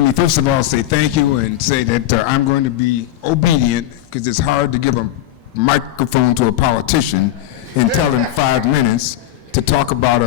Let me first of all say thank you and say that I'm going to be obedient because it's hard to give a microphone to a politician and tell him 5 minutes to talk about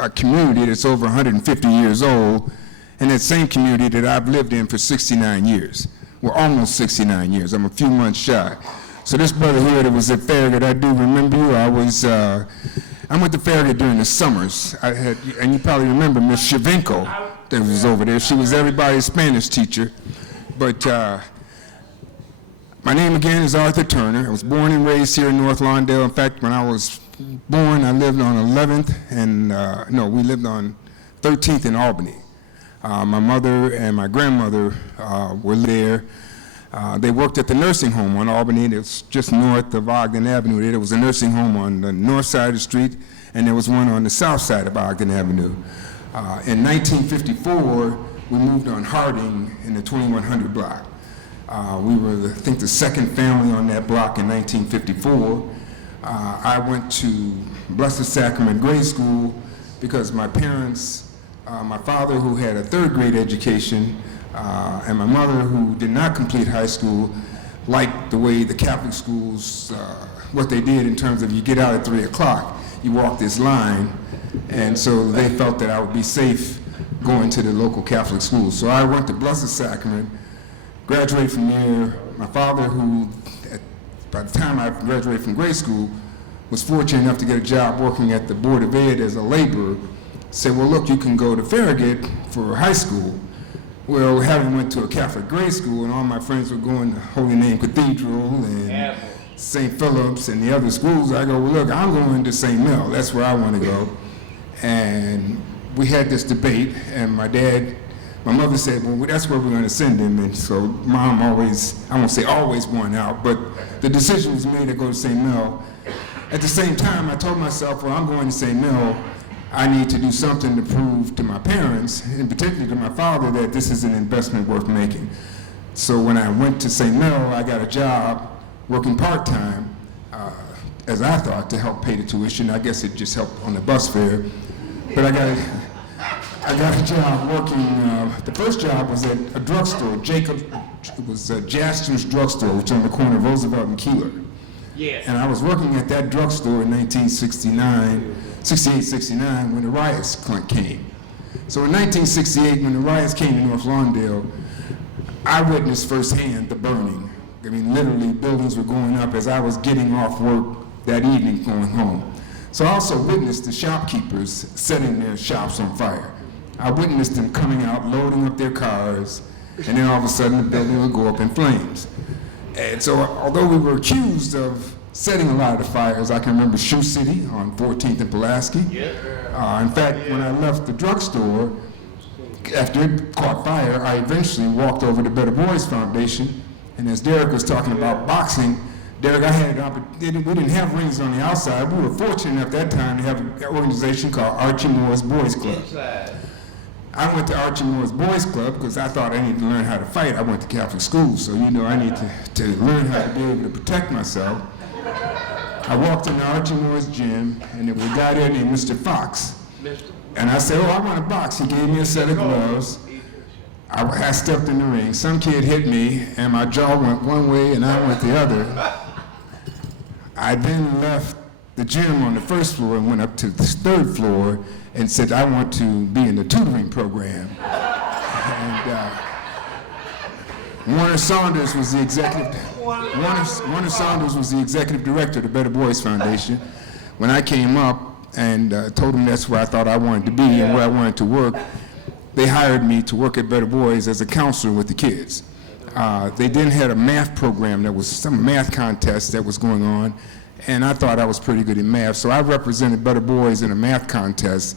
a community that's over 150 years old, and that same community that I've lived in for 69 years. Well, almost 69 years. I'm a few months shy. So this brother here that was at Farragut, I do remember you. I went to Farragut during the summers. And you probably remember Miss Shavenko that was over there. She was everybody's Spanish teacher. But my name again is Arthur Turner. I was born and raised here in North Lawndale. In fact, when I was born, I lived on 11th and, we lived on 13th in Albany. My mother and my grandmother were there. They worked at the nursing home on Albany. It was just north of Ogden Avenue. There was a nursing home on the north side of the street, and there was one on the south side of Ogden Avenue. In 1954, we moved on Harding in the 2100 block. We were, I think, the second family on that block in 1954. I went to Blessed Sacrament Grade School because my parents, my father, who had a third grade education, and my mother, who did not complete high school, liked the way the Catholic schools, what they did in terms of you get out at 3 o'clock, you walk this line, and so they felt that I would be safe going to the local Catholic schools. So I went to Blessed Sacrament, graduated from there. My father, who by the time I graduated from grade school, was fortunate enough to get a job working at the Board of Ed as a laborer, said, well, look, you can go to Farragut for high school. Well, having went to a Catholic grade school and all my friends were going to Holy Name Cathedral and St. Philip's and the other schools, I go, well, look, I'm going to St. Mel. That's where I want to go. And we had this debate, and my mother said, well, that's where we're going to send him. And so Mom always, I won't say always won out, but the decision was made to go to St. Mel. At the same time, I told myself, well, I'm going to St. Mel. I need to do something to prove to my parents, and particularly to my father, that this is an investment worth making. So when I went to St. Mel, I got a job working part-time, as I thought, to help pay the tuition. I guess it just helped on the bus fare. But I got a job working, the first job was at a drugstore, it was Jaston's Drugstore, which was on the corner of Roosevelt and Keeler. Yes. And I was working at that drugstore in 1968, 69, when the riots came. So in 1968, when the riots came to North Lawndale, I witnessed firsthand the burning. I mean, literally, buildings were going up as I was getting off work that evening going home. So I also witnessed the shopkeepers setting their shops on fire. I witnessed them coming out, loading up their cars, and then all of a sudden the building would go up in flames. And so although we were accused of setting a lot of the fires, I can remember Shoe City on 14th and Pulaski. In fact, when I left the drugstore, after it caught fire, I eventually walked over to Better Boys Foundation, and as Derek was talking about boxing, Derek, I had an opportunity, we didn't have rings on the outside. We were fortunate at that time to have an organization called Archie Moore's Boys Club. I went to Archie Moore's Boys Club because I thought I needed to learn how to fight. I went to Catholic school, so I need to learn how to be able to protect myself. I walked into Archie Moore's gym, and there was a guy there named Mr. Fox. And I said, I want to box. He gave me a set of gloves. I stepped in the ring. Some kid hit me, and my jaw went one way, and I went the other. I then left the gym on the first floor and went up to the third floor and said, I want to be in the tutoring program. And Warner Saunders was the executive director of the Better Boys Foundation. When I came up and told him that's where I thought I wanted to be and where I wanted to work, they hired me to work at Better Boys as a counselor with the kids. They then had a math program, there was some math contest that was going on, and I thought I was pretty good in math, so I represented Better Boys in a math contest,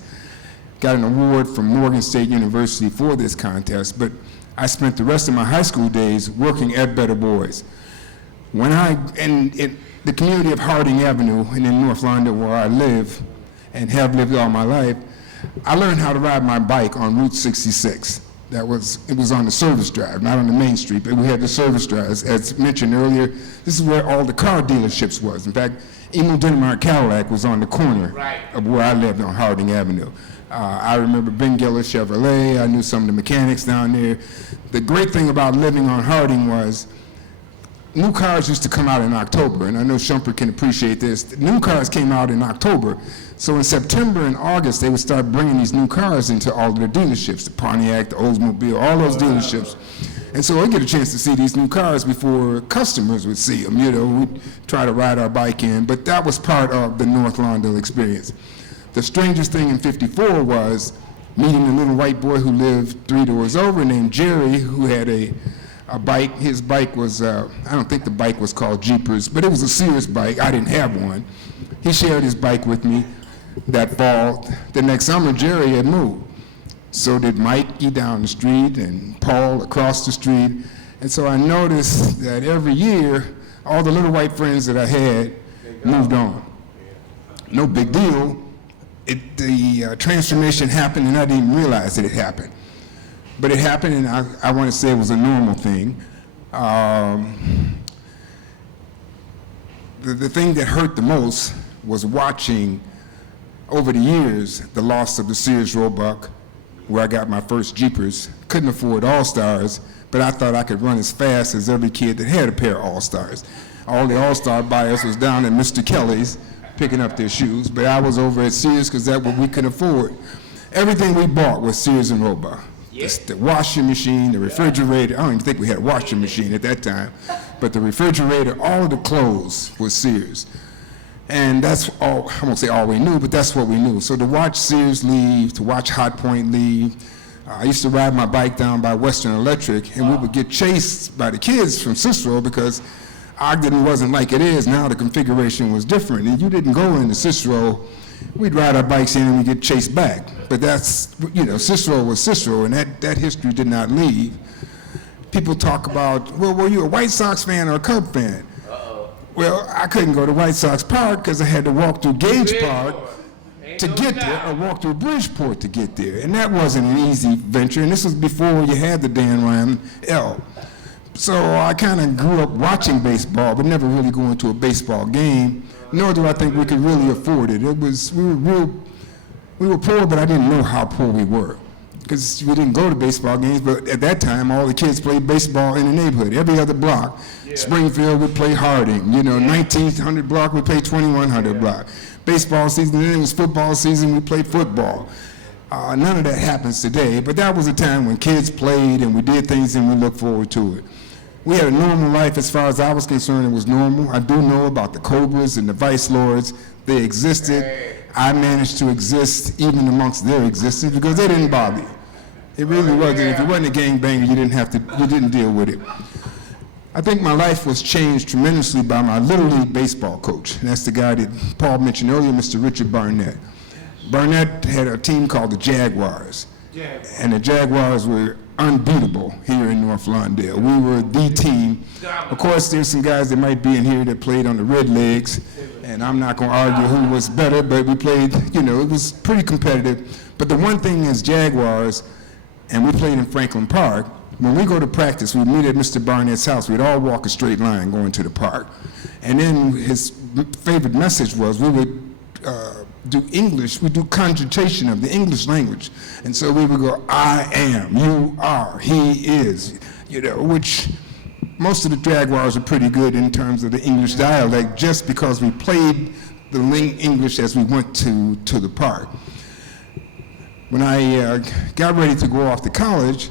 got an award from Morgan State University for this contest, but I spent the rest of my high school days working at Better Boys. In the community of Harding Avenue and in North Lawndale, where I live and have lived all my life, I learned how to ride my bike on Route 66. It was on the service drive, not on the main street, but we had the service drive. As mentioned earlier, this is where all the car dealerships was. In fact, Emil Denmark Cadillac was on the corner of where I lived on Harding Avenue. I remember Ben Giller Chevrolet. I knew some of the mechanics down there. The great thing about living on Harding was new cars used to come out in October, and I know Shumpert can appreciate this. New cars came out in October, so in September and August, they would start bringing these new cars into all of their dealerships, the Pontiac, the Oldsmobile, all those dealerships. And so I get a chance to see these new cars before customers would see them. You know, we'd try to ride our bike in, but that was part of the North Lawndale experience. The strangest thing in '54 was meeting a little white boy who lived 3 doors over named Jerry, who had a bike. His bike was, I don't think the bike was called Jeepers, but it was a Sears bike. I didn't have one. He shared his bike with me that fall. The next summer, Jerry had moved. So did Mikey down the street and Paul across the street. And so I noticed that every year, all the little white friends that I had moved on. No big deal. The transformation happened, and I didn't even realize that it happened. But it happened, and I want to say it was a normal thing. The thing that hurt the most was watching, over the years, the loss of the Sears Roebuck, where I got my first Jeepers. Couldn't afford All-Stars, but I thought I could run as fast as every kid that had a pair of All-Stars. All the All-Star buyers was down at Mr. Kelly's picking up their shoes, but I was over at Sears because that's what we could afford. Everything we bought was Sears and Roebuck. The washing machine, the refrigerator. I don't even think we had a washing machine at that time, but the refrigerator, all of the clothes was Sears. And that's all, I won't say all we knew, but that's what we knew. So to watch Sears leave, to watch Hot Point leave, I used to ride my bike down by Western Electric, and we would get chased by the kids from Cicero because Ogden wasn't like it is now. The configuration was different, and you didn't go into Cicero. We'd ride our bikes in and we'd get chased back. But that's, you know, Cicero was Cicero, and that history did not leave. People talk about, well, were you a White Sox fan or a Cub fan? Well, I couldn't go to White Sox Park because I had to walk through Gage Park to get there, or walk through Bridgeport to get there. And that wasn't an easy venture, and this was before you had the Dan Ryan L. So I kind of grew up watching baseball, but never really going to a baseball game, nor do I think we could really afford it. We were poor, but I didn't know how poor we were, because we didn't go to baseball games, but at that time, all the kids played baseball in the neighborhood. Every other block, Springfield would play Harding. You know, 1900 block, we played 2100 block. Baseball season, then it was football season, we played football. None of that happens today, but that was a time when kids played and we did things and we looked forward to it. We had a normal life as far as I was concerned. It was normal. I do know about the Cobras and the Vice Lords. They existed. I managed to exist even amongst their existence because they didn't bother you. It really wasn't. If you wasn't a gangbanger, you didn't deal with it. I think my life was changed tremendously by my Little League baseball coach. And that's the guy that Paul mentioned earlier, Mr. Richard Barnett. Barnett had a team called the Jaguars. And the Jaguars were unbeatable here in North Lawndale. We were the team. Of course, there's some guys that might be in here that played on the Red Legs, and I'm not going to argue who was better, but we played, you know, it was pretty competitive. But the one thing is Jaguars, and we played in Franklin Park, when we go to practice, we meet at Mr. Barnett's house. We'd all walk a straight line going to the park. And then his favorite message was we would do English, we do conjugation of the English language. And so we would go, I am, you are, he is, you know, which most of the Jaguars are pretty good in terms of the English dialect just because we played the English as we went to the park. When I got ready to go off to college,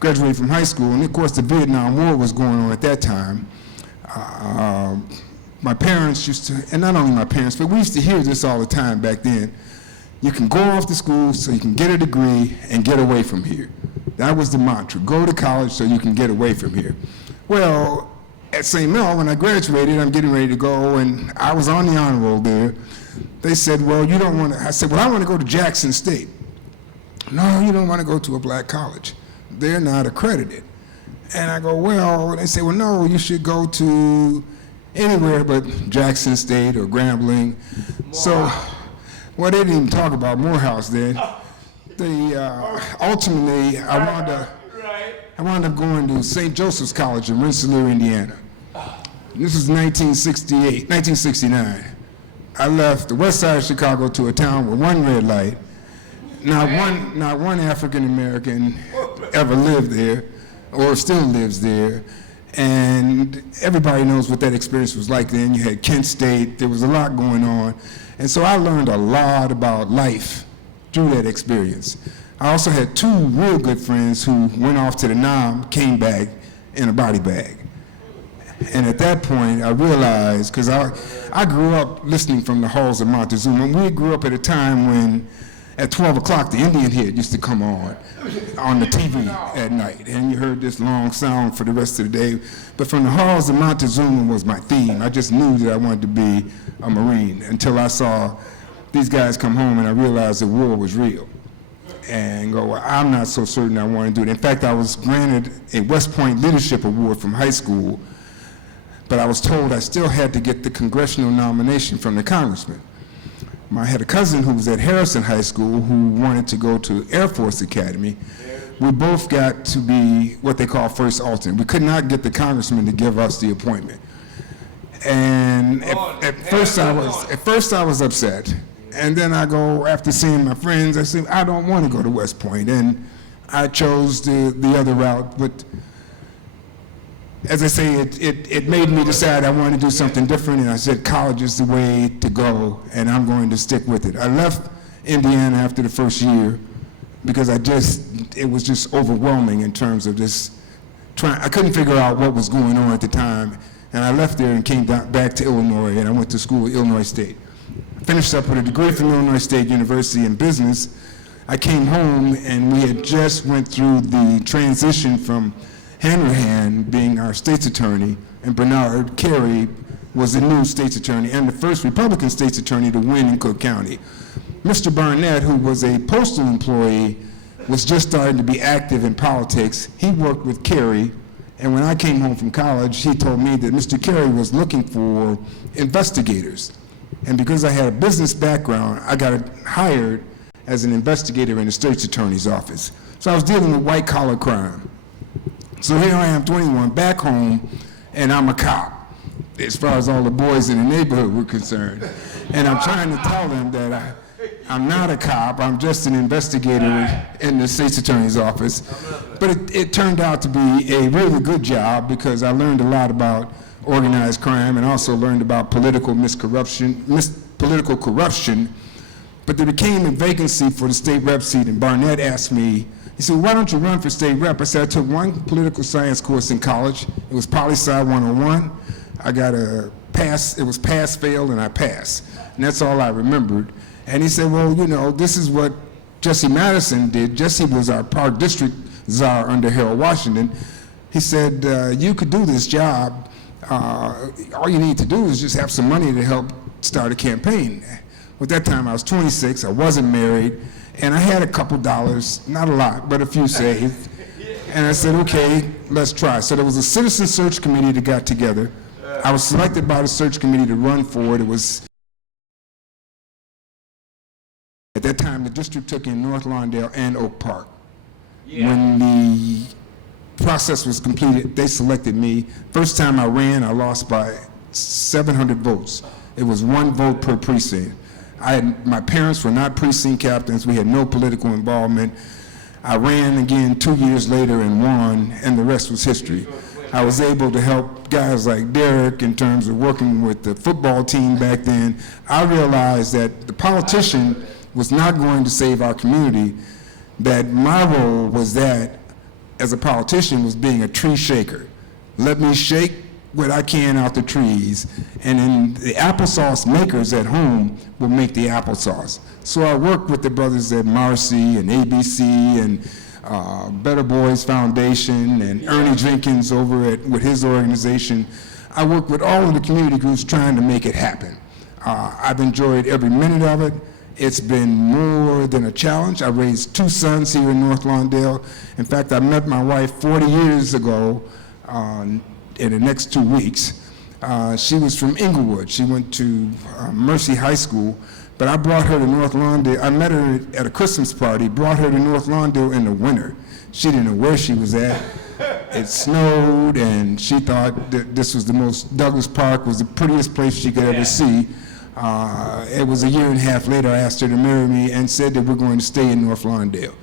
graduated from high school, and of course the Vietnam War was going on at that time. My parents used to, and not only my parents, but we used to hear this all the time back then. You can go off to school so you can get a degree and get away from here. That was the mantra. Go to college so you can get away from here. Well, at St. Mel, when I graduated, I'm getting ready to go, and I was on the honor roll there. They said, well, you don't want to, I said, well, I want to go to Jackson State. No, you don't want to go to a black college. They're not accredited. And I go, well, they say, well, no, you should go to anywhere but Jackson State or Grambling. So, well, they didn't even talk about Morehouse then. Ultimately, I wound up going to St. Joseph's College in Rensselaer, Indiana. This was 1969. I left the west side of Chicago to a town with one red light, not one African American ever lived there, or still lives there, and everybody knows what that experience was like then. You had Kent State, there was a lot going on, and so I learned a lot about life through that experience. I also had two real good friends who went off to the Nam, came back in a body bag. And at that point, I realized, because I grew up listening from the halls of Montezuma. We grew up at a time when, at 12 o'clock, the Indian Hit used to come on the TV at night. And you heard this long sound for the rest of the day. But from the halls of Montezuma was my theme. I just knew that I wanted to be a Marine until I saw these guys come home and I realized the war was real. And go, well, I'm not so certain I want to do it. In fact, I was granted a West Point Leadership Award from high school, but I was told I still had to get the congressional nomination from the congressman. I had a cousin who was at Harrison High School who wanted to go to Air Force Academy. We both got to be what they call first alternate. We could not get the congressman to give us the appointment. And at first I was upset. And then I go, after seeing my friends, I said, I don't want to go to West Point. And I chose the other route. But as I say, it made me decide I wanted to do something different. And I said, college is the way to go, and I'm going to stick with it. I left Indiana after the first year because it was just overwhelming in terms of this I couldn't figure out what was going on at the time. And I left there and came back to Illinois, and I went to school at Illinois State. Finished up with a degree from Illinois State University in business. I came home and we had just went through the transition from Hanrahan being our state's attorney, and Bernard Carey was the new state's attorney and the first Republican state's attorney to win in Cook County. Mr. Barnett, who was a postal employee, was just starting to be active in politics. He worked with Carey, and when I came home from college, he told me that Mr. Carey was looking for investigators. And because I had a business background, I got hired as an investigator in the state's attorney's office. So I was dealing with white-collar crime. So here I am, 21, back home, and I'm a cop, as far as all the boys in the neighborhood were concerned. And I'm trying to tell them that I'm not a cop, I'm just an investigator in the state's attorney's office. But it turned out to be a really good job because I learned a lot about organized crime and also learned about political corruption. But there became a vacancy for the state rep seat, and Barnett asked me, he said, why don't you run for state rep? I said, I took one political science course in college. It was Poli-Sci 101. I got a pass, it was pass, fail, and I passed. And that's all I remembered. And he said, well, you know, this is what Jesse Madison did. Jesse was our park district czar under Harold Washington. He said, you could do this job. All you need to do is just have some money to help start a campaign. At that time, I was 26, I wasn't married, and I had a couple dollars, not a lot, but a few saved. And I said, okay, let's try. So there was a citizen search committee that got together. I was selected by the search committee to run for it. It was, at that time, the district took in North Lawndale and Oak Park. Yeah. When the process was completed, they selected me. First time I ran, I lost by 700 votes. It was 1 vote per precinct. My parents were not precinct captains. We had no political involvement. I ran again 2 years later and won, and the rest was history. I was able to help guys like Derek in terms of working with the football team back then. I realized that the politician was not going to save our community, that my role was that, as a politician, was being a tree shaker. Let me shake what I can out the trees, and then the applesauce makers at home will make the applesauce. So I worked with the brothers at Marcy and ABC and Better Boys Foundation and Ernie Jenkins over with his organization. I worked with all of the community groups trying to make it happen. I've enjoyed every minute of it. It's been more than a challenge. I raised 2 sons here in North Lawndale. In fact, I met my wife 40 years ago in the next 2 weeks. She was from Inglewood. She went to Mercy High School, but I brought her to North Lawndale. I met her at a Christmas party, brought her to North Lawndale in the winter. She didn't know where she was at. It snowed, and she thought that this was Douglas Park was the prettiest place she could ever see. It was a year and a half later, I asked her to marry me and said that we're going to stay in North Lawndale.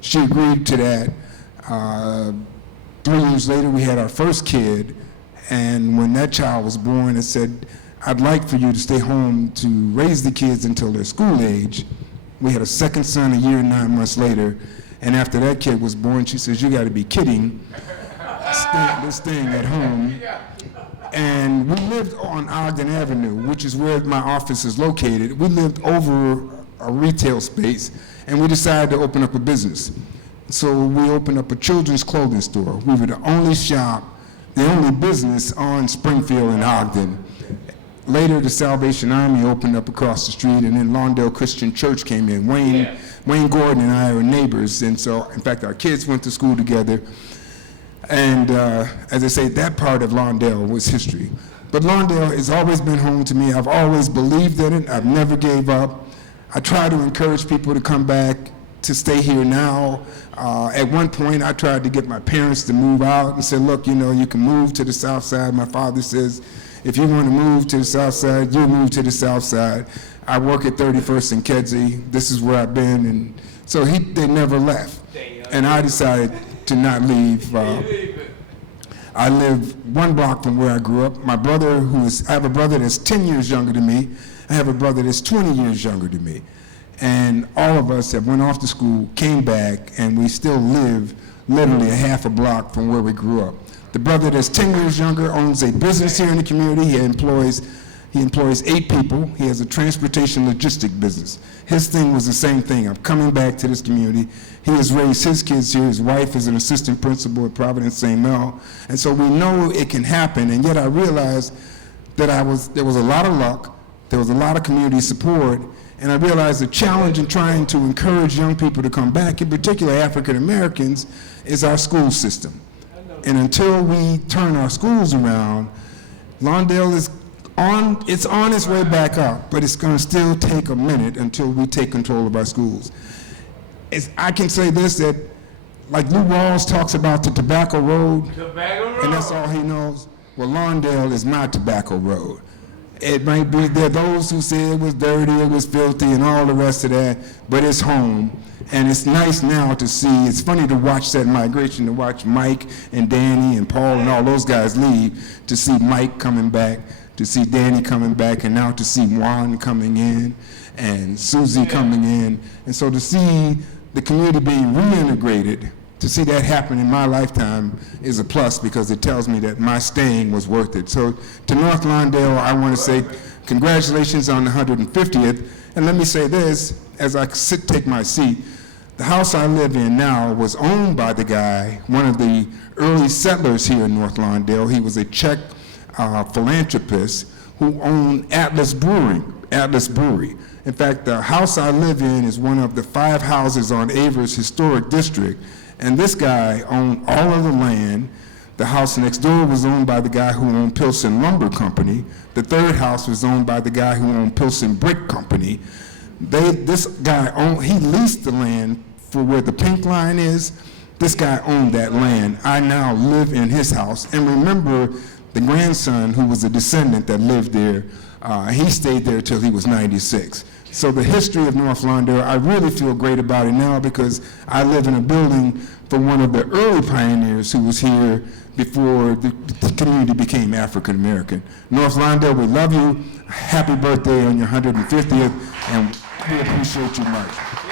She agreed to that. 3 years later, we had our first kid, and when that child was born, I said, I'd like for you to stay home to raise the kids until they're school age. We had a second son a year and 9 months later, and after that kid was born, she says, you got to be kidding. Staying at home. And we lived on Ogden Avenue, which is where my office is located. We lived over a retail space, and we decided to open up a business. So we opened up a children's clothing store. We were the only shop, the only business on Springfield and Ogden. Later, the Salvation Army opened up across the street, and then Lawndale Christian Church came in. Wayne Gordon and I are neighbors, and so, in fact, our kids went to school together. And as I say, that part of Lawndale was history. But Lawndale has always been home to me. I've always believed in it. I've never gave up. I try to encourage people to come back, to stay here now. At one point, I tried to get my parents to move out and said, look, you know, you can move to the south side. My father says, if you want to move to the south side, you move to the south side. I work at 31st and Kedzie. This is where I've been. And so they never left. And I decided to not leave. I live 1 block from where I grew up. My brother, I have a brother that's 10 years younger than me. I have a brother that's 20 years younger than me. And all of us that went off to school came back, and we still live literally a half a block from where we grew up. The brother that's 10 years younger owns a business here in the community. He employs 8 people. He has a transportation logistic business. His thing was the same thing. I'm coming back to this community. He has raised his kids here. His wife is an assistant principal at Providence St. Mel. And so we know it can happen. And yet I realized that there was a lot of luck. There was a lot of community support. And I realized the challenge in trying to encourage young people to come back, in particular African Americans, is our school system. And until we turn our schools around, Lawndale is on its way back up, but it's going to still take a minute until we take control of our schools. I can say this, that like Lou Rawls talks about the Tobacco Road, and that's all he knows. Well, Lawndale is not Tobacco Road. It might be, there are those who say it was dirty, it was filthy, and all the rest of that, but it's home. And it's nice now to see, it's funny to watch that migration, to watch Mike and Danny and Paul and all those guys leave, to see Mike coming back, to see Danny coming back, and now to see Juan coming in, and Susie coming in. And so to see the community being reintegrated, to see that happen in my lifetime is a plus, because it tells me that my staying was worth it. So to North Lawndale, I want to say congratulations on the 150th. And let me say this, as I take my seat, the house I live in now was owned by the guy, one of the early settlers here in North Lawndale. He was a Czech philanthropist who owned Atlas Brewery. In fact, the house I live in is one of the 5 houses on Avers Historic District, and this guy owned all of the land. The house next door was owned by the guy who owned Pilsen Lumber Company. The 3rd house was owned by the guy who owned Pilsen Brick Company. This guy he leased the land for where the pink line is. This guy owned that land. I now live in his house, and remember the grandson who was a descendant that lived there, he stayed there till he was 96. So the history of North Lawndale, I really feel great about it now, because I live in a building for one of the early pioneers who was here before the community became African American. North Lawndale, we love you. Happy birthday on your 150th, and we appreciate you much.